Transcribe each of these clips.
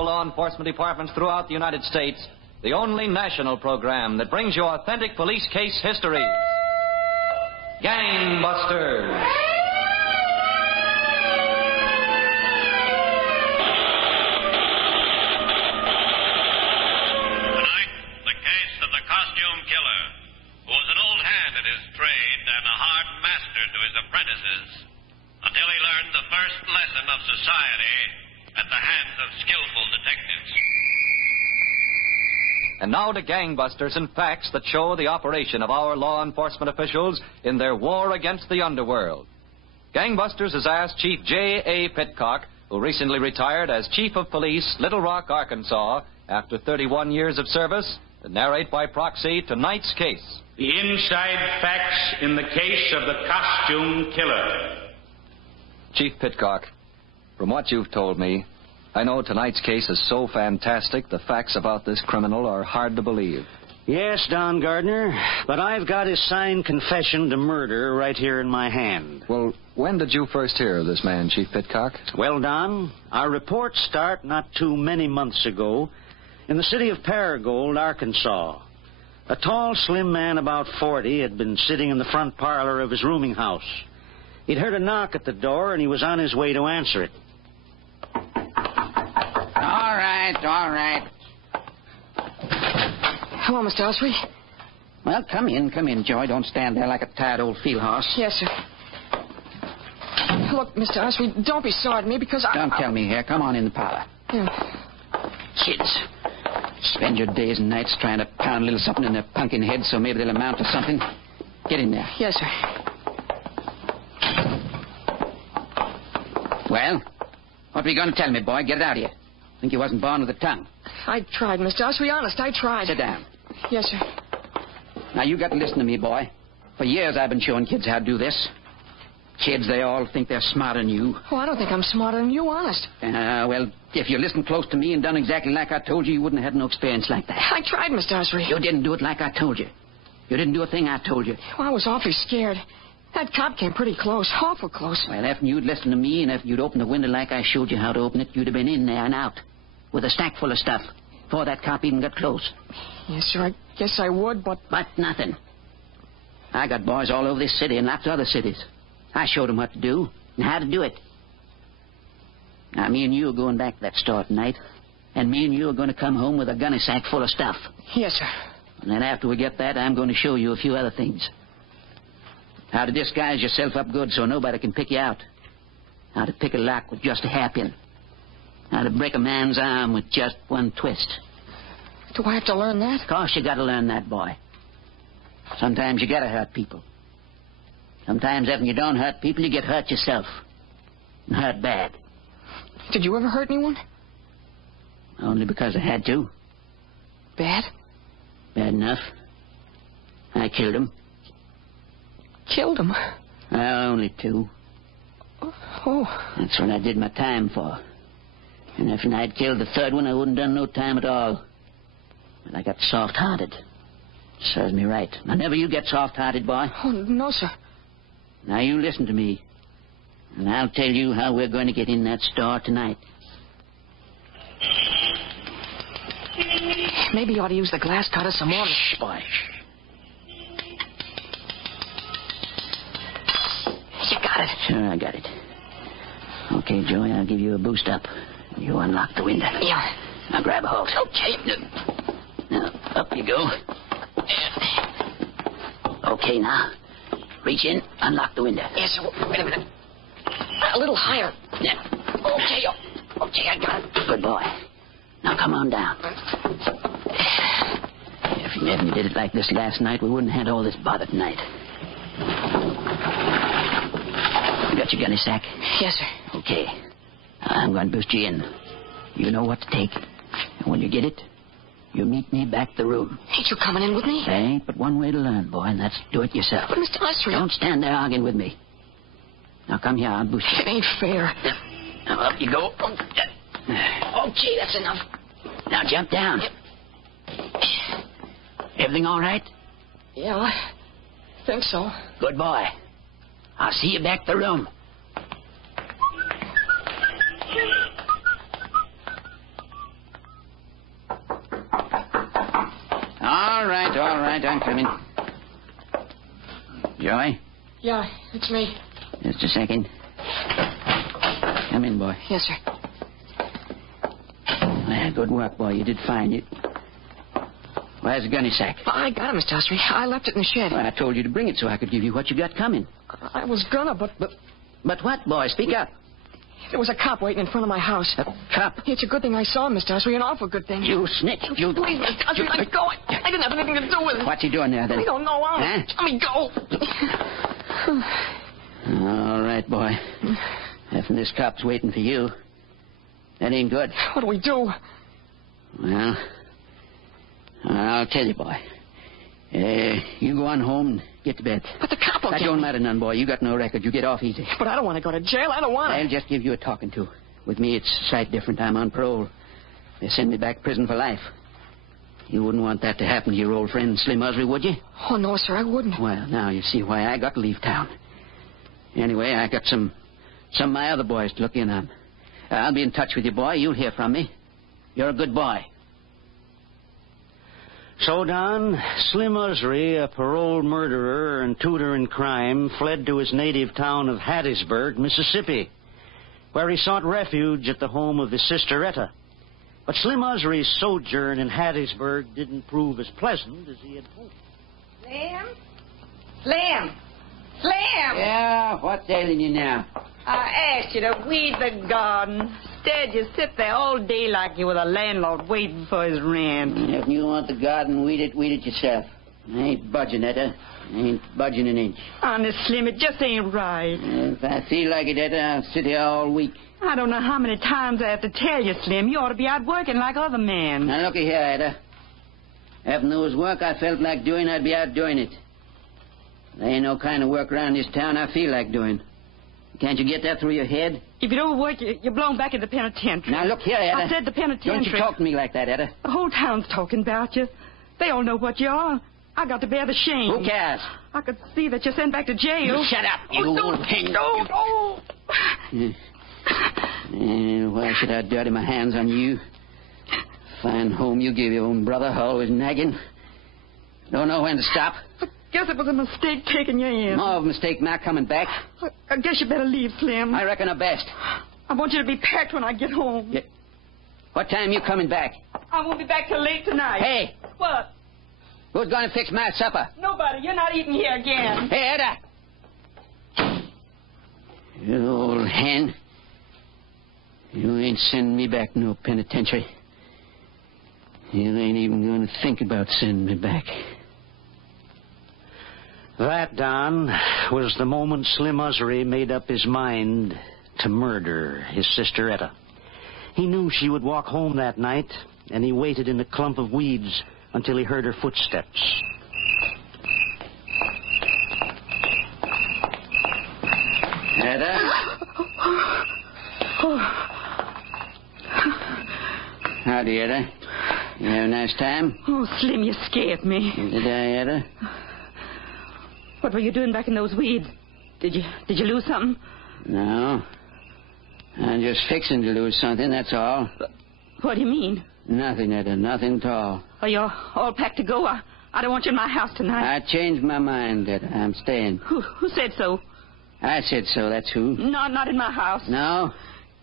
law enforcement departments throughout the United States, the only national program that brings you authentic police case histories. Gangbusters. Tonight, the case of the costume killer, who was an old hand at his trade and a hard master to his apprentices, until he learned the first lesson of society at the hands of skillful detectives. And now to gangbusters and facts that show the operation of our law enforcement officials in their war against the underworld. Gangbusters has asked Chief J.A. Pitcock, who recently retired as Chief of Police, Little Rock, Arkansas, after 31 years of service, to narrate by proxy tonight's case. The inside facts in the case of the costume killer. Chief Pitcock, from what you've told me, I know tonight's case is so fantastic, the facts about this criminal are hard to believe. Yes, Don Gardner, but I've got his signed confession to murder right here in my hand. Well, when did you first hear of this man, Chief Pitcock? Well, Don, our reports start not too many months ago in the city of Paragould, Arkansas. A tall, slim man about 40 had been sitting in the front parlor of his rooming house. He'd heard a knock at the door, and he was on his way to answer it. All right. Hello, Mr. Osprey. Well, come in, Joy. Don't stand there like a tired old field horse. Yes, sir. Look, Mr. Osprey, don't be sorry at me because Don't tell me here. Come on in the parlor. Yeah. Kids. Spend your days and nights trying to pound a little something in their pumpkin heads so maybe they'll amount to something. Get in there. Yes, sir. Well, what were you going to tell me, boy? Get it out of you. Think you wasn't born with a tongue. I tried, Mr. Osprey. Honest, I tried. Sit down. Yes, sir. Now, you got to listen to me, boy. For years I've been showing kids how to do this. Kids, they all think they're smarter than you. Oh, I don't think I'm smarter than you, honest. Well, if you listened close to me and done exactly like I told you, you wouldn't have had no experience like that. I tried, Mr. Osprey. You didn't do it like I told you. You didn't do a thing I told you. Well, I was awfully scared. That cop came pretty close, awful close. Well, after you'd listened to me and after you'd opened the window like I showed you how to open it, you'd have been in there and out with a stack full of stuff before that cop even got close. Yes, sir, I guess I would, but... But nothing. I got boys all over this city and lots of other cities. I showed them what to do and how to do it. Now, me and you are going back to that store tonight, and me and you are going to come home with a gunny sack full of stuff. Yes, sir. And then after we get that, I'm going to show you a few other things. How to disguise yourself up good so nobody can pick you out. How to pick a lock with just a hairpin. How to break a man's arm with just one twist. Do I have to learn that? Of course you got to learn that, boy. Sometimes you got to hurt people. Sometimes after you don't hurt people, you get hurt yourself. And hurt bad. Did you ever hurt anyone? Only because I had to. Bad? Bad enough. I killed him. Killed him? Only two. Oh. That's what I did my time for. And if I'd killed the third one, I wouldn't have done no time at all. But I got soft-hearted. Serves me right. Now, never you get soft-hearted, boy. Oh, no, sir. Now, you listen to me. And I'll tell you how we're going to get in that store tonight. Maybe you ought to use the glass cutter some more. Shh, boy. You got it. Sure, I got it. Okay, Joey, I'll give you a boost up. You unlock the window. Yeah. Now, grab a hold. Okay. Now, up you go. Okay, now. Reach in, unlock the window. Yes, sir. Wait a minute. A little higher. Yeah. Okay, I got it. Good boy. Now, come on down. If you hadn't did it like this last night, we wouldn't have had all this bother tonight. You got your gunny sack? Yes, sir. Okay. I'm going to boost you in. You know what to take. And when you get it, you meet me back the room. Ain't you coming in with me? There ain't but one way to learn, boy, and that's do it yourself. But, Mr. Osprey... Don't stand there arguing with me. Now, come here. I'll boost you. It ain't fair. Now, up you go. Okay, that's enough. Now, jump down. Yep. Everything all right? Yeah, I think so. Good boy. I'll see you back the room. all right. I'm coming. Joy? Yeah, it's me. Just a second. Come in, boy. Yes, sir. Well, good work, boy. You did fine. Where's the gunny sack? I got it, Mr. Osprey. I left it in the shed. Well, I told you to bring it so I could give you what you got coming. I was gonna, but what, boy? Speak up. there was a cop waiting in front of my house. A cop? It's a good thing I saw him, Mr. Osprey. An awful good thing. You snitch. You... Please, Mr. Osprey, let me go. I didn't have anything to do with it. What's he doing there, then? I don't know. Huh? Let me go. All right, boy. If this cop's waiting for you, that ain't good. What do we do? Well, I'll tell you, boy. You go on home and get to bed. But the cop will That get don't me. matter none, boy. You got no record. You get off easy. But I don't want to go to jail. I don't want I'll to. just give you a talking to. With me, it's a sight different. I'm on parole. They send me back to prison for life. You wouldn't want that to happen to your old friend Slim Osprey, would you? Oh, no, sir, I wouldn't. Well, now you see why I got to leave town. Anyway, I got some of my other boys to look in on. I'll be in touch with you, boy. You'll hear from me. You're a good boy. So, Don, Slim Osprey, a paroled murderer and tutor in crime, fled to his native town of Hattiesburg, Mississippi, where he sought refuge at the home of his sister Etta. But Slim Osprey's sojourn in Hattiesburg didn't prove as pleasant as he had hoped. Slim! Yeah, what's ailing you now? I asked you to weed the garden. Instead, you sit there all day like you were the landlord waiting for his rent. If you want the garden, weed it yourself. I ain't budging, Etta. I ain't budging an inch. Honest, Slim, it just ain't right. If I feel like it, Etta, I'll sit here all week. I don't know how many times I have to tell you, Slim. You ought to be out working like other men. Now, looky here, Etta. If there was work I felt like doing, I'd be out doing it. There ain't no kind of work around this town I feel like doing. Can't you get that through your head? If you don't work, you're blown back in the penitentiary. Now, look here, Etta. I said the penitentiary. Don't you talk to me like that, Etta. The whole town's talking about you. They all know what you are. I got to bear the shame. Who cares? I could see that you're sent back to jail. Shut up, you old hen. Why should I dirty my hands on you? Fine home you give your own brother, always nagging. Don't know when to stop. I guess it was a mistake taking you in. No mistake not coming back. I guess you better leave, Slim. I reckon the best. I want you to be packed when I get home. Yeah. What time you coming back? I won't be back till late tonight. Hey, What? who's going to fix my supper? Nobody. You're not eating here again. Hey, Etta. You old hen. You ain't sending me back no penitentiary. You ain't even going to think about sending me back. That, Don, was the moment Slim Osprey made up his mind to murder his sister Etta. He knew she would walk home that night, and he waited in a clump of weeds until he heard her footsteps. Etta? Howdy, Etta. You have a nice time? Oh, Slim, you scared me. Did I, Etta? What were you doing back in those weeds? Did you lose something? No. I'm just fixing to lose something, that's all. What do you mean? Nothing, Etta, nothing at all. Are you all packed to go? I don't want you in my house tonight. I changed my mind, Etta. I'm staying. Who said so? I said so, that's who. No, not in my house. No?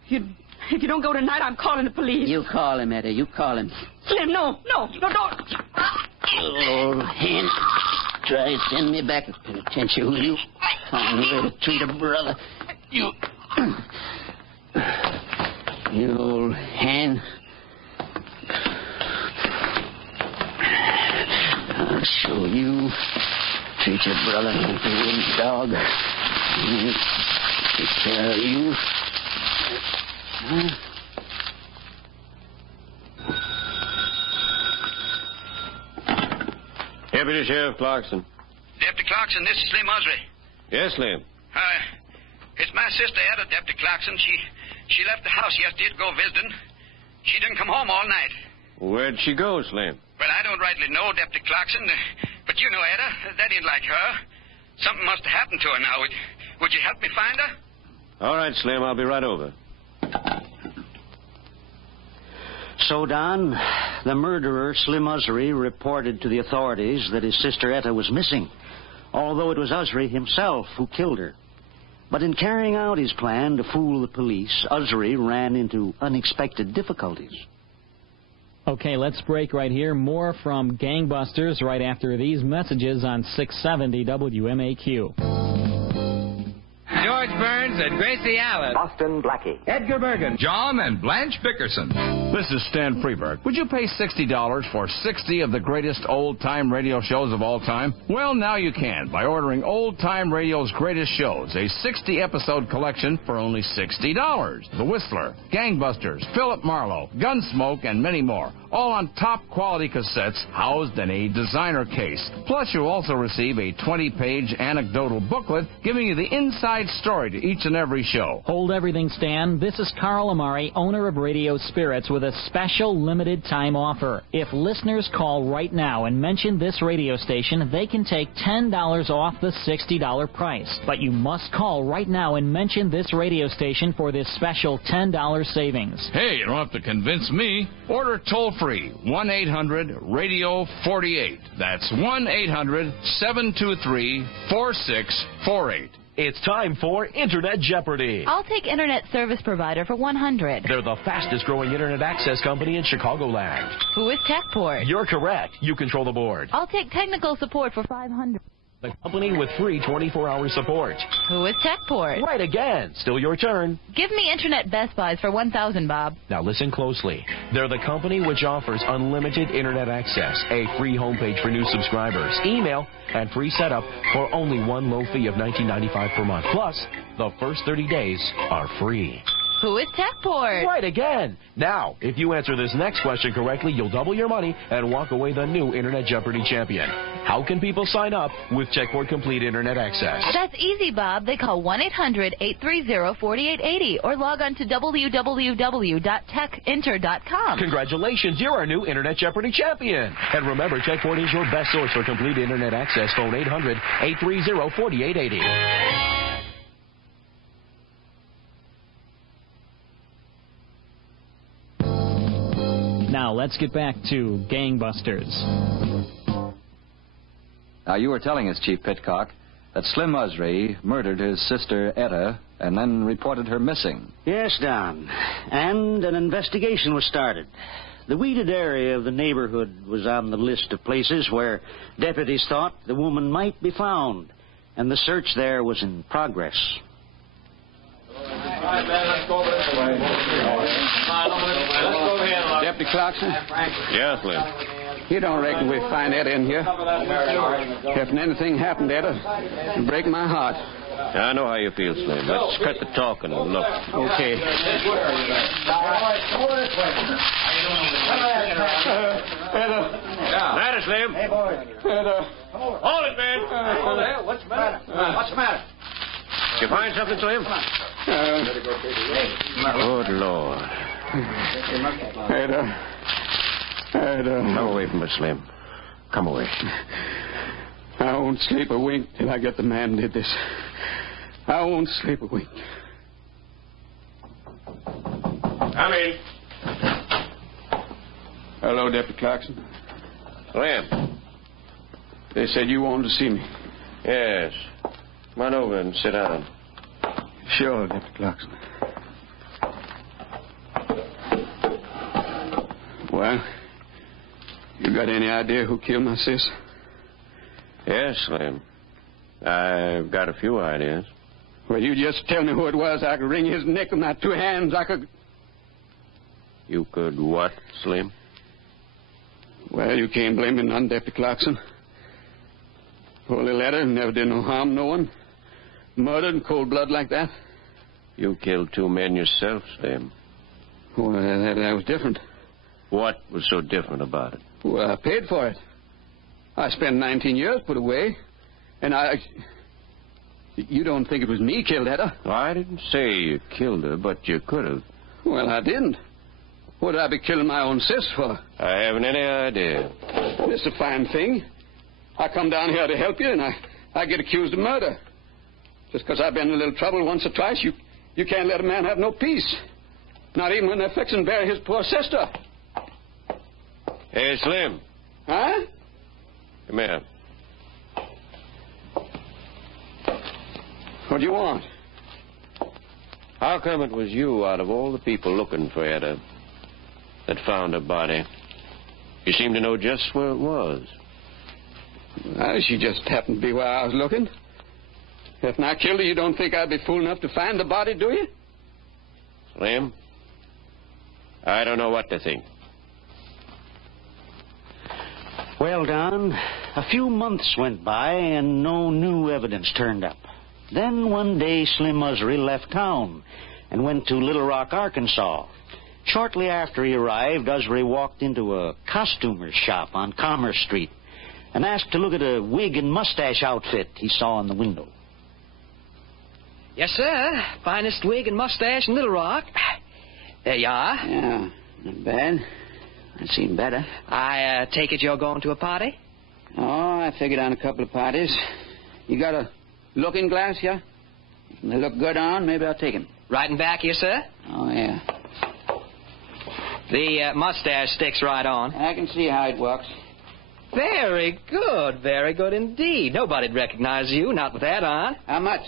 If you don't go tonight, I'm calling the police. You call him, Etta, you call him. Slim, no, don't. Old hen. Try to send me back to penitentiary, will you? Find a way to treat a brother. You old hen. I'll show you. Treat your brother like a little dog. Take care of you. Huh? Deputy Sheriff Clarkson. Deputy Clarkson, this is Slim Osprey. Yes, Slim. It's my sister, Etta, Deputy Clarkson. She left the house yesterday to go visiting. She didn't come home all night. Where'd she go, Slim? Well, I don't rightly know, Deputy Clarkson, but you know Etta. That ain't like her. Something must have happened to her now. Would you help me find her? All right, Slim, I'll be right over. So, Don, the murderer, Slim Usry, reported to the authorities that his sister Etta was missing, although it was Usry himself who killed her. But in carrying out his plan to fool the police, Usry ran into unexpected difficulties. Okay, let's break right here. More from Gangbusters right after these messages on 670 WMAQ. George Burns and Gracie Allen. Boston Blackie. Edgar Bergen. John and Blanche Bickerson. This is Stan Freberg. Would you pay $60 for 60 of the greatest old-time radio shows of all time? Well, now you can by ordering Old Time Radio's Greatest Shows, a 60-episode collection for only $60. The Whistler, Gangbusters, Philip Marlowe, Gunsmoke, and many more. All on top-quality cassettes housed in a designer case. Plus, you'll also receive a 20-page anecdotal booklet giving you the inside story to each and every show. Hold everything, Stan. This is Carl Amari, owner of Radio Spirits, with a special limited-time offer. If listeners call right now and mention this radio station, they can take $10 off the $60 price. But you must call right now and mention this radio station for this special $10 savings. Hey, you don't have to convince me. Order toll-free, 1-800-RADIO-48. That's 1-800-723-4648. It's time for Internet Jeopardy! I'll take Internet Service Provider for $100. They're the fastest-growing Internet access company in Chicagoland. Who is TechPort? You're correct. You control the board. I'll take Technical Support for $500. The company with free 24-hour support. Who is TechPort? Right again. Still your turn. Give me Internet Best Buys for $1,000, Bob. Now listen closely. They're the company which offers unlimited Internet access, a free homepage for new subscribers, email, and free setup for only one low fee of $19.95 per month. Plus, the first 30 days are free. Who is TechPort? Right again. Now, if you answer this next question correctly, you'll double your money and walk away the new Internet Jeopardy champion. How can people sign up with TechPort Complete Internet Access? That's easy, Bob. They call 1-800-830-4880 or log on to www.techinter.com. Congratulations, you're our new Internet Jeopardy champion. And remember, TechPort is your best source for complete Internet access. Phone 800-830-4880. Now, let's get back to Gangbusters. Now, you were telling us, Chief Pitcock, that Slim Usry murdered his sister Etta and then reported her missing. Yes, Don. And an investigation was started. The weeded area of the neighborhood was on the list of places where deputies thought the woman might be found, and the search there was in progress. Deputy Clarkson? Yes, Slim. You don't reckon we'll find Etta in here? If anything happened to Etta, it'll break my heart. I know how you feel, Slim. Let's cut the talking and look. Okay. That is, Slim. Hey, boy. Etta. Hold it, man. What's the matter? What's the matter? Did you find something, Slim? Good Lord. Etta. Come away from us, Slim. Come away. I won't sleep a wink till I get the man who did this. I won't sleep a wink. Come in. Hello, Deputy Clarkson. Slim. They said you wanted to see me. Yes. Come on over and sit down. Sure, Deputy Clarkson. Well, you got any idea who killed my sis? Yes, Slim. I've got a few ideas. Well, you just tell me who it was. I could wring his neck with my two hands. I could... You could what, Slim? Well, you can't blame me none, Deputy Clarkson. Poor little Etta never did no harm, no one. Murdered in cold blood like that. You killed two men yourself, Slim. Well, that was different. What was so different about it? Well, I paid for it. I spent 19 years put away. And You don't think it was me killed Etta? Well, I didn't say you killed her, but you could have. Well, I didn't. What would I be killing my own sis for? I haven't any idea. It's a fine thing. I come down here to help you, and I get accused of murder. Just because I've been in a little trouble once or twice, you can't let a man have no peace. Not even when they're fixing to bury his poor sister. Hey, Slim. Huh? Come here. What do you want? How come it was you, out of all the people looking for Etta, that found her body? You seem to know just where it was. Well, she just happened to be where I was looking. If I killed her, you don't think I'd be fool enough to find the body, do you? Slim, I don't know what to think. Well, Don, a few months went by and no new evidence turned up. Then one day Slim Usry left town and went to Little Rock, Arkansas. Shortly after he arrived, Usry walked into a costumer's shop on Commerce Street and asked to look at a wig and mustache outfit he saw in the window. Yes, sir. Finest wig and mustache in Little Rock. There you are. Yeah, not bad. I've seen better. I take it you're going to a party? Oh, I figured on a couple of parties. You got a looking glass here? If they look good on, maybe I'll take 'em. Right in back here, sir? Oh, yeah. The mustache sticks right on. I can see how it works. Very good indeed. Nobody'd recognize you, not with that on. How much?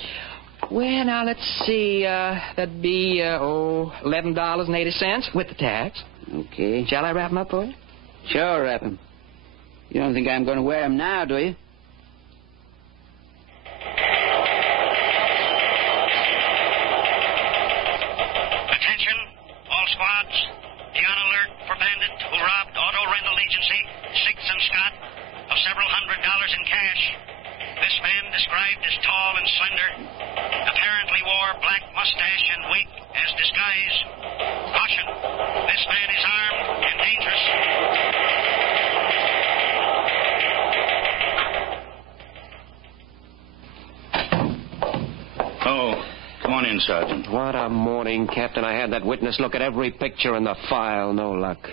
Well, now, let's see. That'd be, $11.80 with the tax. Okay. Shall I wrap 'em up for you? Sure, wrap 'em. You don't think I'm going to wear 'em now, do you? Attention, all squads. Be on alert for bandit who robbed auto rental agency 6th and Scott of several $100s in cash. This man, described as tall and slender, apparently wore black mustache and wig as disguise. Caution, this man is armed and dangerous. Oh, come on in, Sergeant. What a morning, Captain. I had that witness look at every picture in the file. No luck.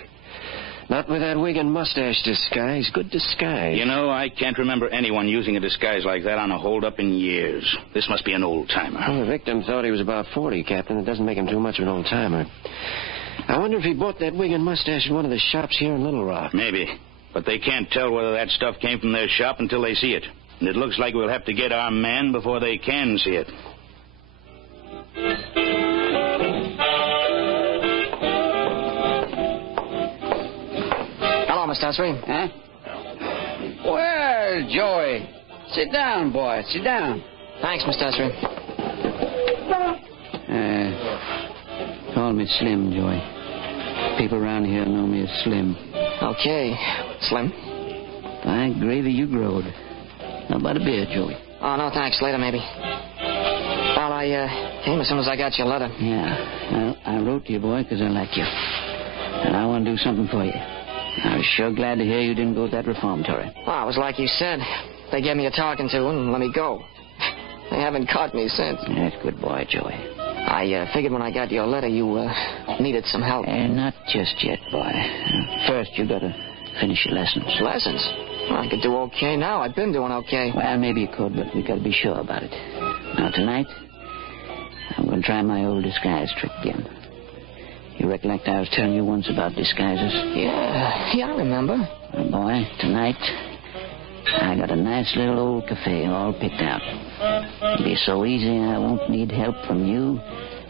Not with that wig and mustache disguise. Good disguise. You know, I can't remember anyone using a disguise like that on a holdup in years. This must be an old-timer. Well, the victim thought he was about 40, Captain. It doesn't make him too much of an old-timer. I wonder if he bought that wig and mustache in one of the shops here in Little Rock. Maybe. But they can't tell whether that stuff came from their shop until they see it. And it looks like we'll have to get our man before they can see it. Hello, Mr. Usry. Huh? Well, Joey. Sit down, boy. Sit down. Thanks, Mr. Usry. Call me Slim, Joey. People around here know me as Slim. Okay, Slim. By gravy, you growed. How about a beer, Joey? Oh, no, thanks. Later, maybe. Well, I came as soon as I got your letter. Yeah. Well, I wrote to you, boy, because I like you. And I want to do something for you. I was sure glad to hear you didn't go to that reformatory. Well, it was like you said. They gave me a talking to and let me go. They haven't caught me since. That's good boy, Joey. I figured when I got your letter you needed some help. Not just yet, boy. First, you got to finish your lessons. Lessons? Well, I could do okay now. I've been doing okay. Well, maybe you could, but we got to be sure about it. Now, tonight, I'm going to try my old disguise trick again. You recollect I was telling you once about disguises? Yeah, I remember. Well, boy, tonight, I got a nice little old cafe all picked out. It'll be so easy I won't need help from you.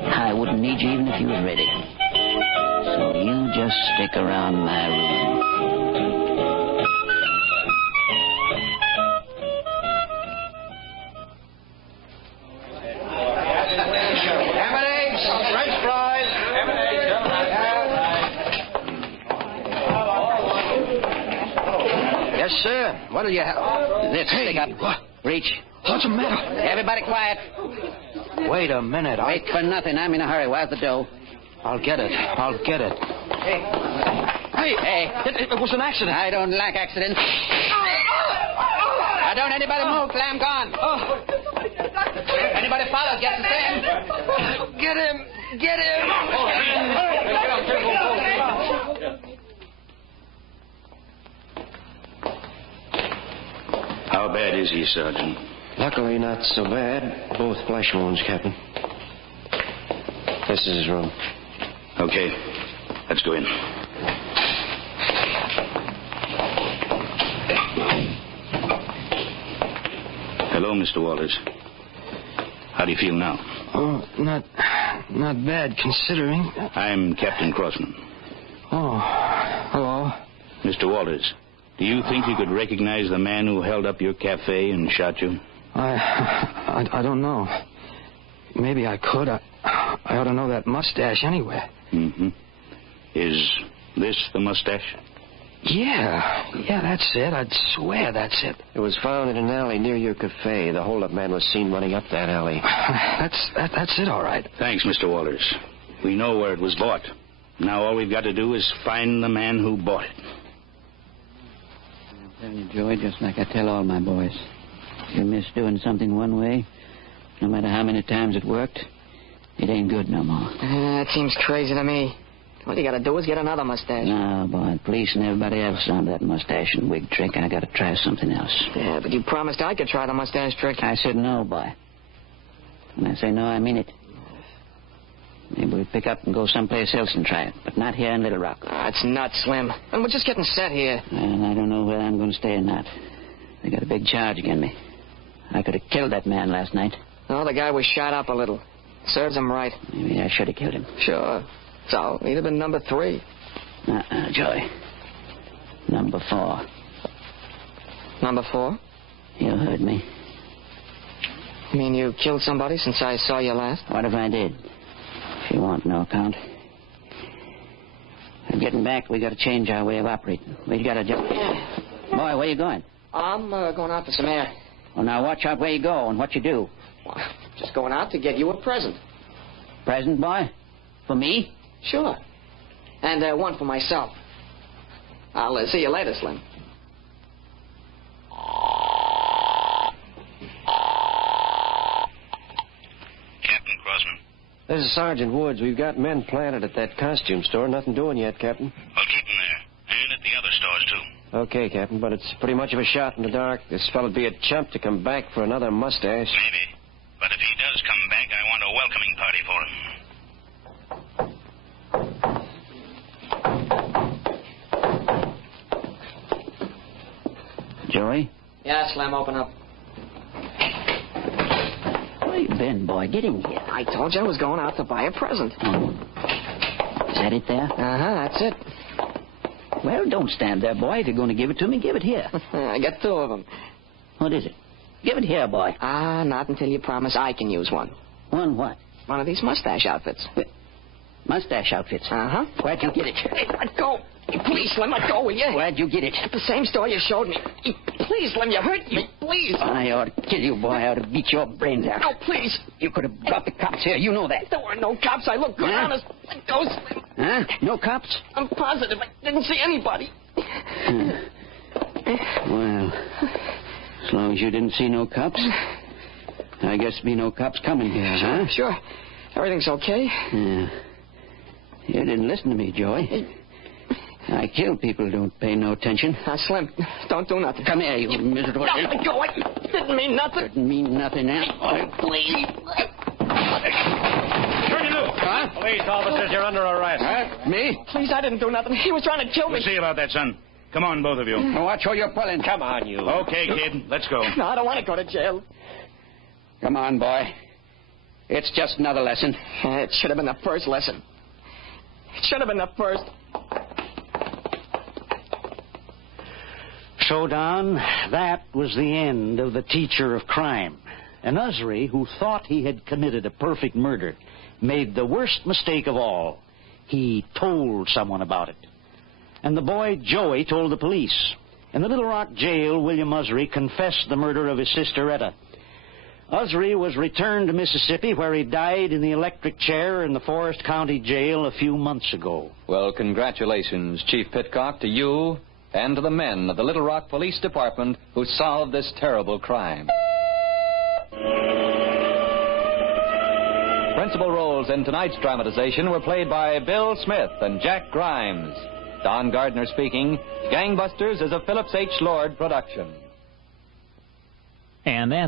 I wouldn't need you even if you was ready. So you just stick around my room. Sir, what'll you have? This, stick up. Reach. What's the matter? Everybody quiet. Wait a minute. Wait for nothing. I'm in a hurry. Where's the dough? I'll get it. Hey. It was an accident. I don't like accidents. Now, don't anybody move till I'm gone. Anybody follow, get the same. Get him. How bad is he, Sergeant? Luckily, not so bad. Both flesh wounds, Captain. This is his room. Okay. Let's go in. Hello, Mr. Walters. How do you feel now? Oh, not bad, considering. I'm Captain Crossman. Oh, hello. Mr. Walters, do you think you could recognize the man who held up your cafe and shot you? I don't know. Maybe I could. I ought to know that mustache anyway. Mm-hmm. Is this the mustache? Yeah, that's it. I'd swear that's it. It was found in an alley near your cafe. The holdup man was seen running up that alley. That's it, all right. Thanks, Mr. Walters. We know where it was bought. Now all we've got to do is find the man who bought it. I'm telling you, Joey, just like I tell all my boys. If you miss doing something one way, no matter how many times it worked, it ain't good no more. That seems crazy to me. All you gotta do is get another mustache. No, boy, the police and everybody else on that mustache and wig trick. I gotta try something else. Yeah, but you promised I could try the mustache trick. I said no, boy. When I say no, I mean it. Maybe we'll pick up and go someplace else and try it, but not here in Little Rock. It's not, Slim. And we're just getting set here. And I don't know whether I'm going to stay or not. They got a big charge against me. I could have killed that man last night. Oh, the guy was shot up a little. Serves him right. Maybe I should have killed him. Sure. So, he'd have been number 3. Joey. Number 4. Number 4? You heard me. You mean you killed somebody since I saw you last? What if I did? If you want no account. Getting back, we got to change our way of operating. We got to just... Boy, where you going? I'm going out for some air. Well, now watch out where you go and what you do. Well, just going out to get you a present. Present, boy? For me? Sure. And one for myself. I'll see you later, Slim. Captain Crossman. This is Sergeant Woods. We've got men planted at that costume store. Nothing doing yet, Captain. Well, keep them there. And at the other stores, too. Okay, Captain, but it's pretty much of a shot in the dark. This fellow'd be a chump to come back for another mustache. Maybe. But if he does come back, I want a welcoming party for him. Joey? Yeah, Slim, open up. Where you been, boy? Get in here. I told you I was going out to buy a present. Oh. Is that it there? That's it. Well, don't stand there, boy. If you're going to give it to me, give it here. I got 2 of them. What is it? Give it here, boy. Not until you promise I can use one. One what? One of these mustache outfits. Mustache outfits? Where'd you get it? Hey, let go. Please, Slim, let go, will you? Where'd you get it? At the same store you showed me. Please, Slim, you hurt me. Please. I ought to kill you, boy. I ought to beat your brains out. No, please. You could have brought the cops here. You know that. There were no cops. I looked good, honest. Let go, Slim. Huh? No cops? I'm positive. I didn't see anybody. Well, as long as you didn't see no cops, I guess there'll be no cops coming here, huh? Sure. Everything's okay. Yeah. You didn't listen to me, Joey. I kill people who don't pay no attention. Slim, don't do nothing. Come here, you miserable... No, let go. I didn't mean nothing. Didn't mean nothing now. Oh, please. Turn you loose. Huh? Police officers, you're under arrest. Huh? Me? Please, I didn't do nothing. He was trying to kill me. We'll see about that, son. Come on, both of you. Now watch who you're pulling. Come on, you. Okay, kid. Let's go. No, I don't want to go to jail. Come on, boy. It's just another lesson. It should have been the first lesson. It should have been the first. So, Don, that was the end of the teacher of crime. And Usry, who thought he had committed a perfect murder, made the worst mistake of all. He told someone about it. And the boy, Joey, told the police. In the Little Rock jail, William Usry confessed the murder of his sister, Etta. Usry was returned to Mississippi, where he died in the electric chair in the Forest County Jail a few months ago. Well, congratulations, Chief Pitcock, to you and to the men of the Little Rock Police Department who solved this terrible crime. Principal roles in tonight's dramatization were played by Bill Smith and Jack Grimes. Don Gardner speaking. Gangbusters is a Phillips H. Lord production. And that's